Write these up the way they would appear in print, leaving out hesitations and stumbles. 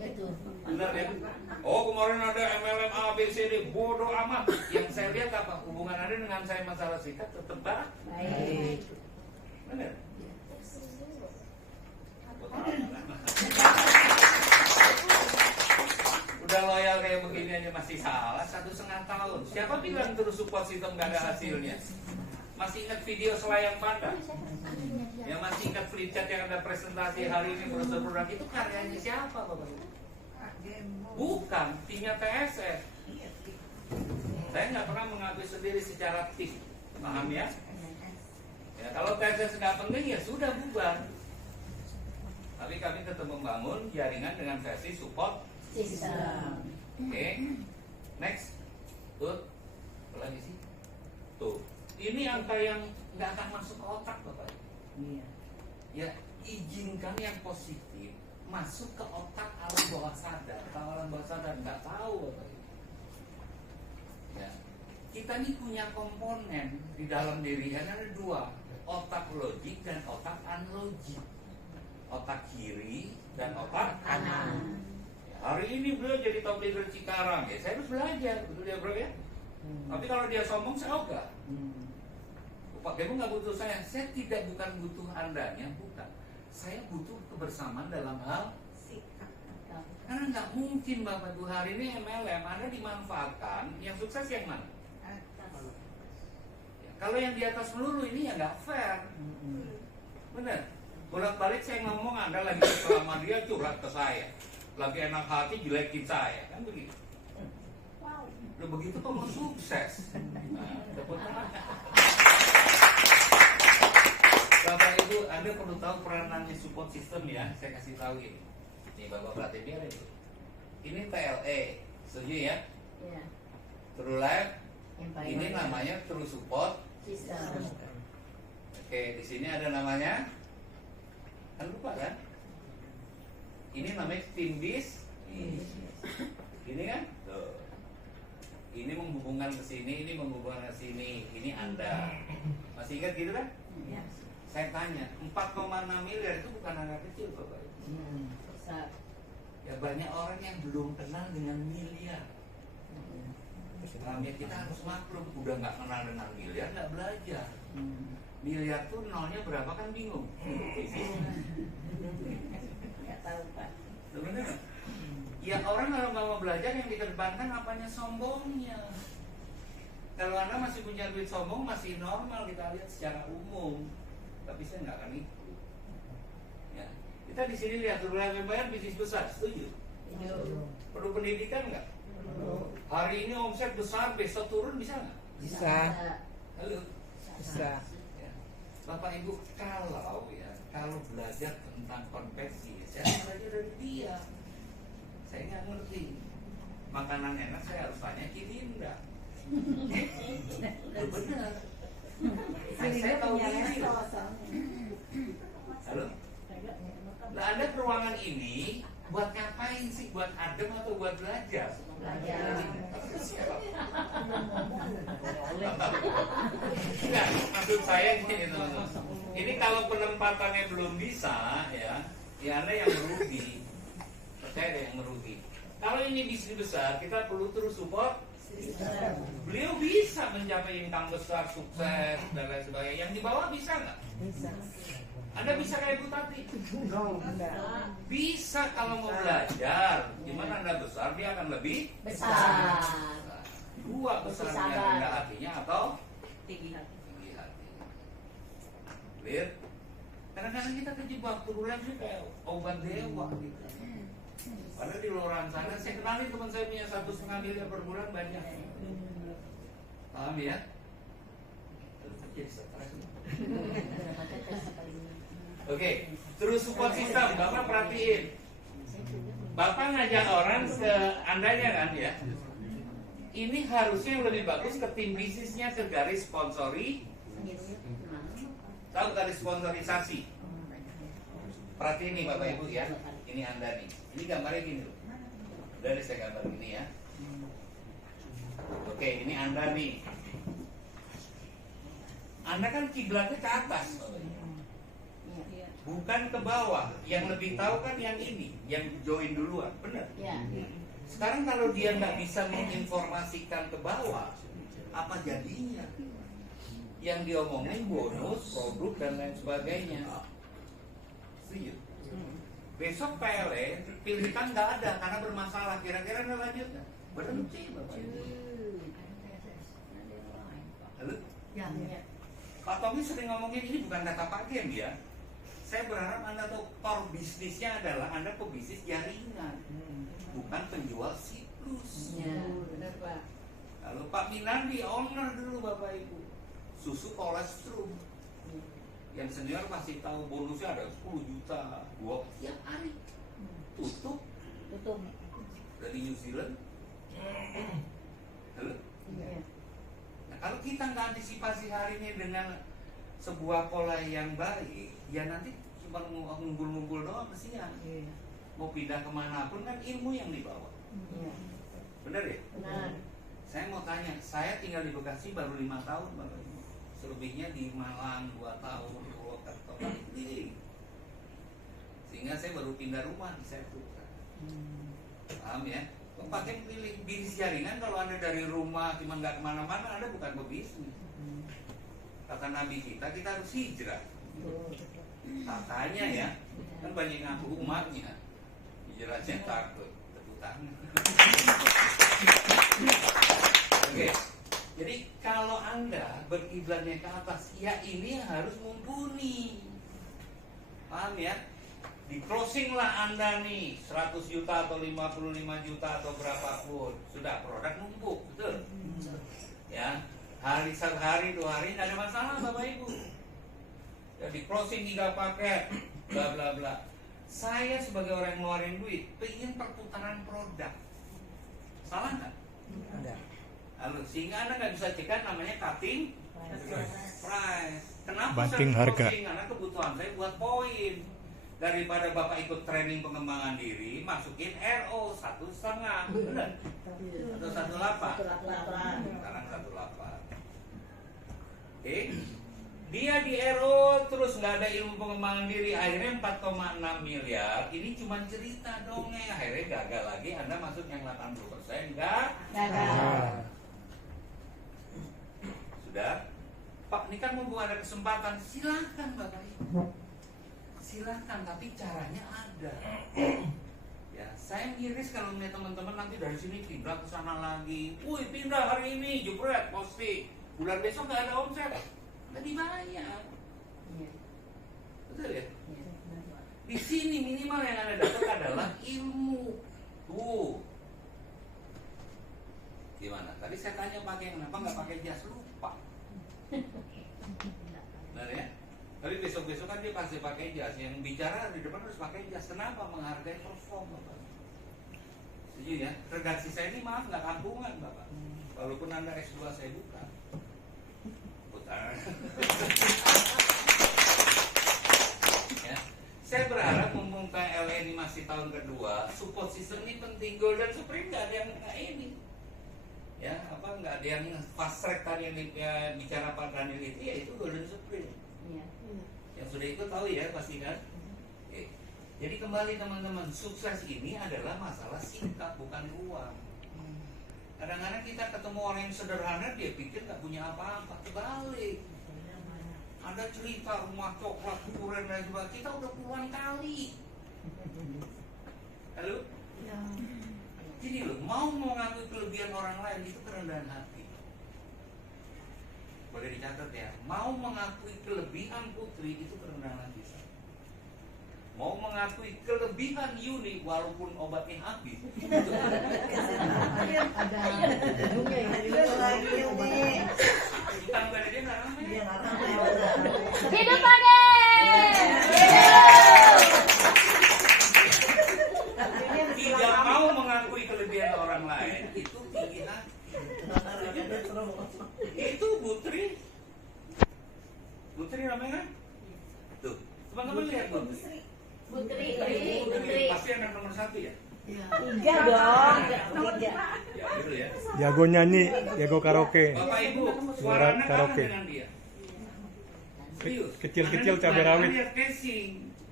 Benar ya? Oh, kemarin ada MLM A, B, C, D, bodoh amat. Yang saya lihat apa? Hubungan Anda dengan saya masalah sikap tetap baik. Benar? Udah loyal kayak begini aja masih salah 1,5 tahun. Siapa bilang terus support sistem gak ada hasilnya? Masih ingat video selayang pandang? Yang masih ingat flipchart yang ada presentasi hari ini brosur produk itu karyanya siapa Bapak Ibu? Bukan, timnya TSS. Saya nggak pernah mengakui sendiri secara tim, paham ya? Ya kalau TSS nggak penting ya sudah bubar. Tapi kami tetap membangun jaringan dengan versi support system. Oke, next. Tuh, apa lagi sih? Tuh, ini angka yang nggak akan masuk ke otak Bapak. Ya, izinkan yang positif masuk ke otak alam bawah sadar. Kalau alam bawah sadar nggak tahu Bapak. Ya, kita ini punya komponen di dalam diri kan ada dua, otak logik dan otak analogik. Otak kiri dan otak kanan. Hari ini beliau jadi top leader Cikarang, ya saya harus belajar, betul ya bro ya. Tapi kalau dia sombong saya ogah. Pak Gemu nggak butuh saya tidak bukan butuh andanya, bukan. Saya butuh kebersamaan dalam hal sikap. Karena nggak mungkin Bapak Ibu hari ini MLM Anda dimanfaatkan, yang sukses yang mana? Ya, kalau yang di atas melulu ini ya nggak fair. Benar. Bolak-balik saya ngomong Anda lagi selama dia curhat ke saya. Lagi enak hati jelekin saya, kan begitu. Udah begitu kok mau sukses. Bapak Ibu, Anda perlu tahu peranannya support system ya. Saya kasih tahu ini. Nih Bapak perhatiin biar itu. Ini TLE, setuju ya? Iya. True Life. Ini namanya True Support System. Oke, di sini ada namanya. Kan lupa kan? Ini namanya tim bis. Ini kan? Tuh. Ini menghubungkan ke sini, ini menghubungkan ke sini. Ini Anda. Masih ingat gitu kan? Iya. Saya tanya, 4,6 miliar itu bukan angka kecil Bapak. Ya banyak orang yang belum kenal dengan miliar. Ya kita harus maklum, udah nggak kenal dengan miliar, nggak belajar. Miliar tuh nolnya berapa kan bingung. Nggak tahu Pak. Sebenarnya, ya orang kalau nggak mau belajar yang dikedepankan apanya sombongnya. Kalau Anda masih punya duit sombong masih normal kita lihat secara umum. Tapi saya nggak akan ikut. Ya. Kita di sini lihat berbagai bayar bisnis besar, setuju? Perlu pendidikan nggak? Hari ini omset besar, besok turun bisa nggak? Bisa. Halo? Bisa. Ya. Bapak Ibu kalau belajar tentang konversi, saya belajar dari dia. Saya nggak ngerti. Makanan enak saya harus tanya Kilinda. Benar. Saya tahu diri. Halo? Nah, Anda ke ruangan ini buat ngapain sih? Buat adem atau buat belajar? Belajar. Enggak, maksud saya gini teman-teman. Ini kalau penempatannya belum bisa, ya Anda yang merugi. Percaya deh yang merugi. Kalau ini bisnis besar, kita perlu terus support. Beliau bisa mencapai income besar, sukses dan lain sebagainya. Yang di bawah bisa nggak? Bisa. Anda bisa kayak Bu Tati? Bisa kalau mau belajar. Gimana Anda besar, dia akan lebih besar. Dua besarnya rendah hatinya atau tinggi hati. Clear? Kadang-kadang kita kejebak turunan sih kayak obat dewa gitu. Padahal di luar sana, saya kenalin teman saya punya 1,5 miliar per bulan banyak. Paham ya? Jadi stres. Oke, terus support system, Bapak perhatiin. Bapak ngajak orang ke Andanya kan ya? Ini harusnya yang lebih bagus ke tim bisnisnya, ke garis sponsori. Tahu garis sponsorisasi? Perhatiin nih Bapak Ibu ya. Ini Anda nih. Ini gambarnya gini loh. Udah deh saya gambar gini ya. Oke, ini Anda nih. Anda kan kiblatnya ke atas. bukan ke bawah. Yang lebih tahu kan yang ini, yang join duluan, benar? Ya. Sekarang kalau dia nggak bisa menginformasikan ke bawah, apa jadinya? Yang diomongin bonus, produk dan lain sebagainya. Setuju? Besok PLE pilihan nggak ada karena bermasalah. Kira-kira ada lanjut nggak? Berhenti Bapak Ibu. Halo? Ya. Pak Tommy sering ngomongin ini bukan data pakem ya. Saya berharap Anda tahu core bisnisnya adalah Anda pebisnis jaringan, bukan penjual siklus. Ya, benar Pak. Lalu Pak Minandi owner dulu Bapak Ibu, susu kolestrum. Yang senior masih tahu bonusnya ada 10 juta, 2 tiap hari. Tutup dari New Zealand. Halo? Iya. Nah, kalau kita nggak antisipasi hari ini dengan sebuah pola yang baik, ya nanti cuma ngumpul-ngumpul doang kesian. Mau pindah kemana pun kan ilmu yang dibawa. Iya. Bener ya? Benar. Saya mau tanya, saya tinggal di Bekasi baru 5 tahun Bapak Ibu. Selebihnya di Malang 2 tahun, di Purwokerto, keliling. Sehingga saya baru pindah rumah di Seputra. Paham ya? Pakai pilih bisnis jaringan kalau Anda dari rumah cuma nggak kemana-mana, Anda bukan pebisnis. Kata Nabi kita harus hijrah. Katanya ya, kan banyak ngaku umatnya. Hijrahnya takut, tepuk tangan. Oke, jadi kalau Anda berkiblatnya ke atas, ya ini harus mumpuni. Paham ya? Di closing lah Anda nih 100 juta atau 55 juta atau berapapun, sudah produk numpuk, betul? Ya, hari 1 hari 2 hari nggak ada masalah Bapak Ibu. Ya, di closing 3 paket, bla bla bla. Saya sebagai orang yang ngeluarin duit, pengen perputaran produk. Salah nggak? Ada. Lalu sehingga Anda nggak bisa cekan namanya cutting price. Kenapa Banting saya harga. closing? Karena kebutuhan saya buat poin. Daripada Bapak ikut training pengembangan diri, masukin RO 1,5, benar? Atau 1,8. Sekarang 1,8. Oke. Dia di RO terus nggak ada ilmu pengembangan diri, akhirnya 4,6 miliar. Ini cuma cerita dongeng, akhirnya gagal lagi. Anda masuk yang 80%, enggak? Gagal. Sudah? Pak, ini kan mumpung ada kesempatan, silahkan Bapak Ibu. Silahkan, tapi caranya ada. Ya, saya miris kalau melihat teman-teman nanti dari sini pindah ke sana lagi. Wih, pindah hari ini, jebret, posting. Bulan besok nggak ada omset, nggak dibayar. Betul ya? Di sini minimal yang Anda dapat adalah ilmu. Tuh. Gimana? Tadi saya tanya pakai kenapa nggak pakai jas, lupa. Benar ya? Tapi besok-besok kan dia pasti pakai jas. Yang bicara di depan harus pakai jas. Kenapa? Menghargai perform Bapak. Setuju ya? Redaksi saya ini maaf nggak kampungan Bapak. Walaupun Anda S2 saya bukan. Bukan. Ya. Saya berharap mumpung PLE ini masih tahun kedua, support system ini penting. Golden Supreme nggak ada yang kayak ini. Ya, apa nggak ada yang fast track tadi yang bicara Pak Daniel itu, ya itu Golden Supreme. Yang sudah ikut tahu ya pasti kan. Oke. Jadi kembali teman-teman, sukses ini adalah masalah sikap bukan uang. Kadang-kadang kita ketemu orang yang sederhana, dia pikir nggak punya apa-apa. Kebalik. Ada cerita rumah coklat, kuburan dan sebagainya, kita udah puluhan kali. Halo? Gini loh, mau mengakui kelebihan orang lain itu kerendahan hati. Boleh dicatat ya, mau mengakui kelebihan Putri itu kerendahan hati. Mau mengakui kelebihan Yuni walaupun obatnya habis. Utang pada dia nggak ramai. Hidup Ade! Tidak mau mengakui kelebihan orang lain itu tinggi hati. Itu Putri. Putri namanya kan? Tuh, teman-teman lihat Putri. Putri. Pasti anak nomor 1 ya? Tiga dong. Tiga. Ya gitu ya. Jago nyanyi, jago karaoke. Bapak Ibu, Suara suara karaoke. dengan dia. Serius. Kecil-kecil Anda cabai rawit. lihat casing.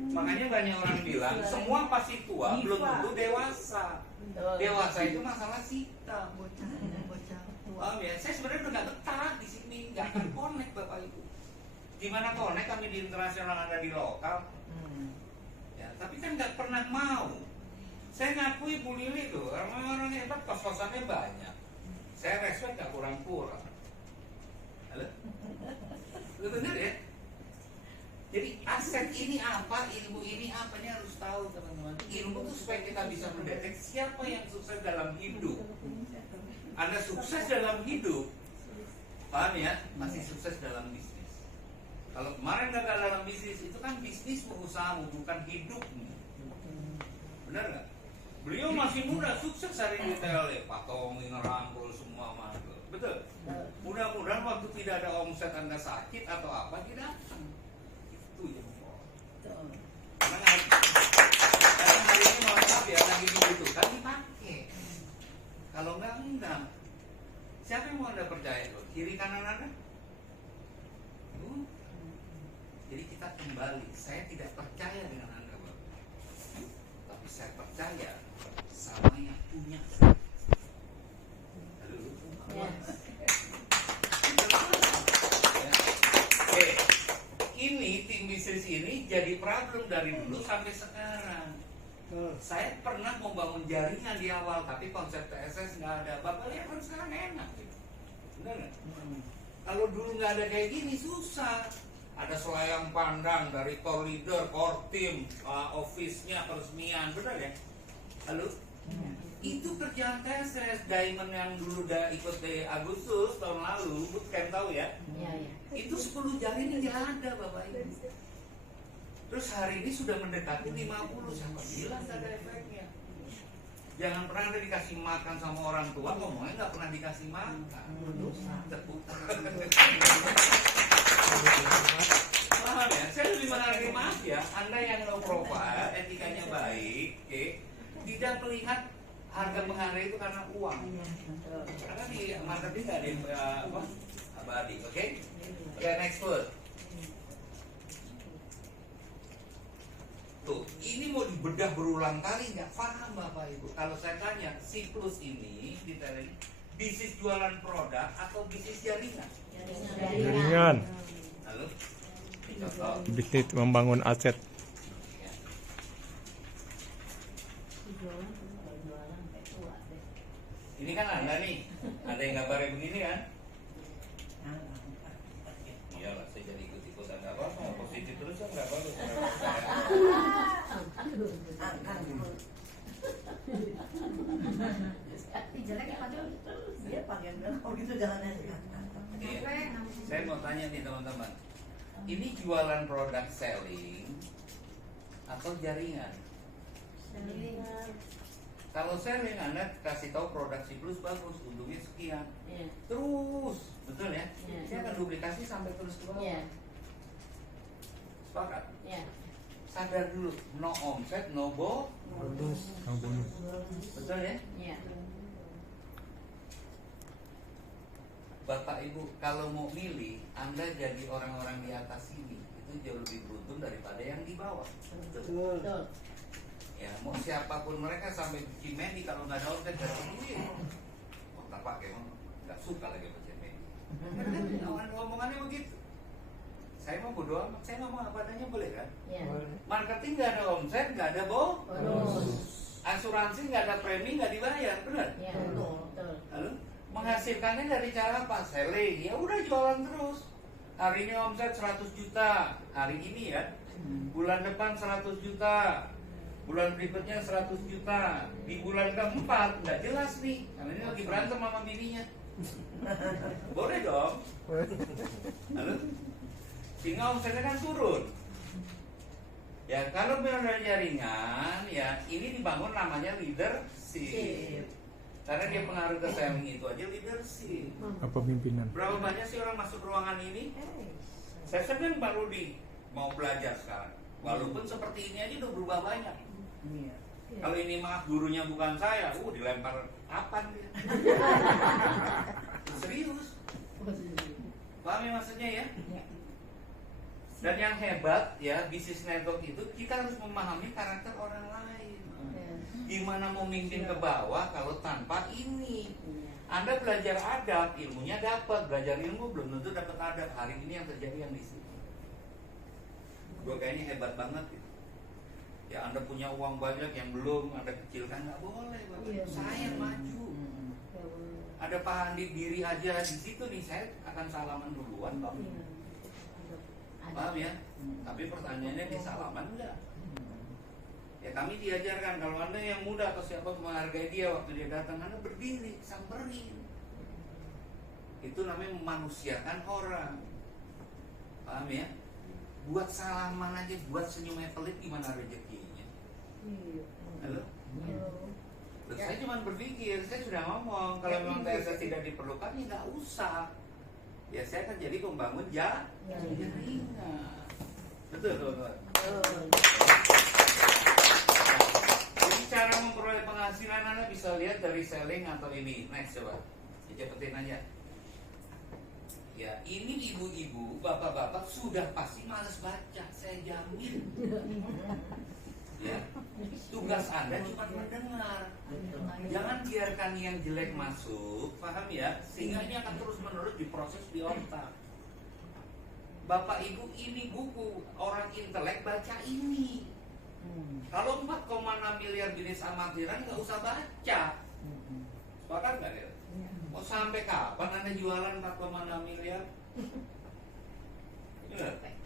Makanya banyak orang bilang semua pasti tua, belum tentu dewasa. Dewasa itu masalah sikap. Paham ya? Saya sebenarnya udah nggak betah di sini, nggak akan connect Bapak Ibu. Gimana connect kami di internasional, Anda di lokal? Ya, tapi kan nggak pernah mau. Saya ngakui Bu Lili tuh orang-orang hebat, kos-kosannya banyak. Saya respect nggak kurang-kurang. Halo? Lu bener ya? Jadi aset ini apa, ilmu ini apa, ini harus tahu teman-teman. Ilmu itu supaya kita bisa mendeteksi siapa yang sukses dalam hidup. Anda sukses dalam hidup, paham ya? Masih sukses dalam bisnis. Kalau kemarin gagal dalam bisnis, itu kan bisnismu, usahamu, bukan hidupmu. Benar nggak? Beliau masih muda, sukses hari ini tele, Pak Tommy ngerangkul semua mantul. Betul? Mudah-mudahan waktu tidak ada omset Anda sakit atau apa, tidak datang. Itu yang karena hari ini mohon maaf ya, lagi dibutuhkan dipakai. Kalau enggak. Siapa yang mau Anda percaya? Kiri kanan Anda? Jadi kita kembali. Saya tidak percaya dengan Anda, Bapak. Tapi saya percaya sama yang punya. Halo? Oke. Ini tim bisnis ini jadi problem dari dulu sampai sekarang. Saya pernah membangun jaringan di awal, tapi konsep TSS nggak ada. Bapak lihat kan sekarang enak, gitu. Benar nggak? Kalau dulu nggak ada kayak gini susah. Ada selayang pandang dari core leader, core team, office-nya, peresmian, benar ya? Halo? Itu kerjaan TSS. Diamond yang dulu udah ikut di Agustus tahun lalu, bootcamp tahu ya? Itu 10 jari ini nggak ada, Bapak Ibu. Terus hari ini sudah mendekati 50, siapa bilang gak ada efeknya? Jangan pernah Anda dikasih makan sama orang tua, ngomongnya nggak pernah dikasih makan. Paham ya? Saya lebih menghargai, maaf ya, Anda yang low profile, etikanya baik, tidak melihat harga menghargai itu karena uang. Karena di marketing nggak ada yang abadi, oke? Oke, next word. Tuh, ini mau dibedah berulang kali nggak paham Bapak Ibu. Kalau saya tanya, siklus ini detailin bisnis jualan produk atau bisnis jaringan? Jaringan. Lalu, contoh. Bisnis membangun aset. Ini kan Anda nih, ada yang gambarnya begini kan? Iyalah, saya jadi ikut-ikutan nggak apa-apa, positif terus ya nggak bagus. Dia pakai kalau gitu jalannya. Saya mau tanya nih teman-teman, ini jualan produk selling atau jaringan? Kalau selling, Anda kasih tahu produk Siklus bagus, untungnya sekian, terus, betul ya? Saya akan duplikasi sampai terus ke bawah. Sepakat? Sadar dulu, no omset, no bonus. Betul ya? Bapak Ibu, kalau mau milih, Anda jadi orang-orang di atas ini, itu jauh lebih beruntung daripada yang di bawah. Betul. Ya, mau siapapun mereka sampai Cimedi kalau nggak ada omset dari duit. Oh, tak pakai, nggak suka lagi sama Cimedi. Karena omongannya begitu. Saya mau bodo amat, saya ngomong apa adanya boleh kan? Marketing nggak ada omset, nggak ada bonus. Asuransi nggak ada premi, nggak dibayar, benar? Lalu menghasilkannya dari cara apa? Selling, ya udah jualan terus. Hari ini omset 100 juta, hari ini ya. Bulan depan 100 juta. Bulan berikutnya 100 juta. Di bulan keempat nggak jelas nih, karena ini lagi berantem sama bininya. Boleh dong. Halo? Sehingga omsetnya kan turun. Ya kalau memang dari jaringan, ya ini dibangun namanya leadership. Karena dia pengaruh ke selling itu aja leadership. Apa pimpinan? Berapa banyak sih orang masuk ruangan ini? Saya senang Pak Rudi mau belajar sekarang. Walaupun seperti ini aja udah berubah banyak. Kalau ini maaf gurunya bukan saya, dilempar papan dia. Serius. Paham ya maksudnya ya? Dan yang hebat ya, bisnis network itu kita harus memahami karakter orang lain. Gimana mau mimpin ke bawah kalau tanpa ini? Anda belajar adab, ilmunya dapat. Belajar ilmu belum tentu dapat adab. Hari ini yang terjadi yang di sini. Gue kayaknya hebat banget gitu. Ya Anda punya uang banyak yang belum Anda kecilkan, nggak boleh Bapak. Saya maju. Ada Pak Andi diri aja di situ nih, saya akan salaman duluan Pak. Paham ya? Tapi pertanyaannya di salaman enggak? Ya kami diajarkan kalau Anda yang muda atau siapa menghargai dia waktu dia datang, Anda berdiri, samperin. Itu namanya memanusiakan orang. Paham ya? Buat salaman aja, buat senyumnya pelit, gimana rezekinya? Halo? Terus saya cuma berpikir, saya sudah ngomong kalau memang TSS tidak diperlukan, ya nggak usah. Ya saya akan jadi pembangun jaringan. Betul, teman-teman. Jadi cara memperoleh penghasilan Anda bisa lihat dari selling atau ini. Next coba, cepetin aja. Ya, ini ibu-ibu, bapak-bapak sudah pasti malas baca, saya jamin. Ya, tugas Anda cuma mendengar. Jangan biarkan yang jelek masuk, paham ya? Sehingga ini akan terus-menerus diproses di otak. Bapak Ibu, ini buku orang intelek, baca ini. Kalau 4,6 miliar bisnis amatiran nggak usah baca. Sepakat nggak ya? Mau sampai kapan Anda jualan 4,6 miliar? Benar?